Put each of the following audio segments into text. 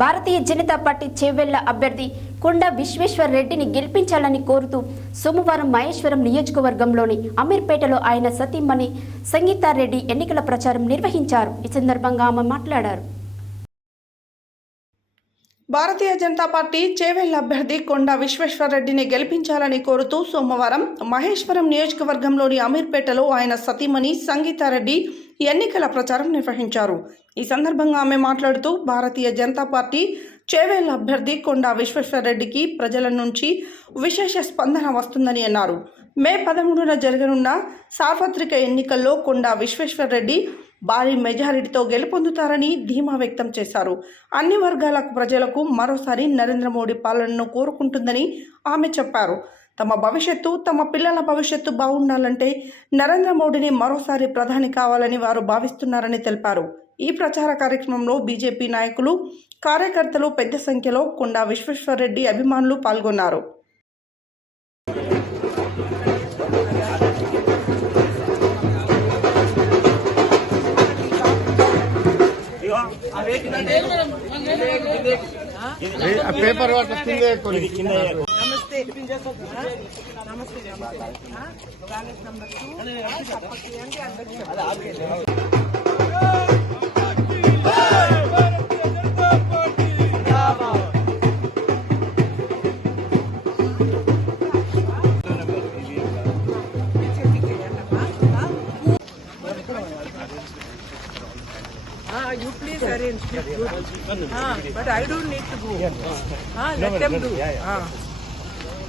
Bharatiya Janata party Chevella అభ్యర్థి కొండ విశ్వేశ్వర్ రెడ్డిని గెలిపించాలని కోరుతూ సోమవారం మహేశ్వరం నియోజకవర్గంలోని అమీర్పేటలో ఆయన సతీమణి సంగీతారెడ్డి ఎన్నికల ప్రచారం నిర్వహించారు. ఈ సందర్భంగా ఆమె మాట్లాడారు. భారతీయ జనతా పార్టీ చేవెళ్ళ అభ్యర్థి కొండ విశ్వేశ్వరరెడ్డిని గెలిపించాలని కోరుతూ సోమవారం మహేశ్వరం నియోజకవర్గంలోని అమీర్పేటలో ఆయన సతీమణి సంగీతారెడ్డి ఎన్నికల ప్రచారం నిర్వహించారు. ఈ సందర్భంగా ఆమె మాట్లాడుతూ భారతీయ జనతా పార్టీ చేవేళ్ళ అభ్యర్థి కొండ విశ్వేశ్వరరెడ్డికి ప్రజల నుంచి విశేష స్పందన వస్తుందని అన్నారు. మే పదమూడున జరగనున్న సార్వత్రిక ఎన్నికల్లో కొండ విశ్వేశ్వరరెడ్డి భారీ మెజారిటీతో గెలుపొందుతారని ధీమా వ్యక్తం చేశారు. అన్ని వర్గాల ప్రజలకు మరోసారి నరేంద్ర మోడీ పాలనను కోరుకుంటుందని ఆమె చెప్పారు. తమ భవిష్యత్తు తమ పిల్లల భవిష్యత్తు బాగుండాలంటే నరేంద్ర మోడీని మరోసారి ప్రధాని కావాలని వారు భావిస్తున్నారని తెలిపారు. ఈ ప్రచార కార్యక్రమంలో బీజేపీ నాయకులు కార్యకర్తలు పెద్ద సంఖ్యలో కొండా విశ్వేశ్వరరెడ్డి అభిమానులు పాల్గొన్నారు. పేపర్ వాటి కింద కొన్ని నమస్తే నమస్తే బ్యాలెట్ నంబర్ టూ తప్పకేయండి అధ్యక్ష Ah, you please arrange. Ah, but I don't need to go. Ah, let them do. Ah.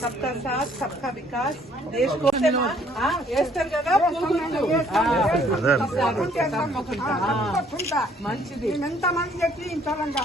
सबका साथ सबका विकास देश को हाँ? వేస్తారు కదా పురుగులు. ఆ. సపోర్ట్ చేస్తాం అనుకుంటా. ఆ. మంచిది ఎంత మంది చెప్పి ఇంతలంగా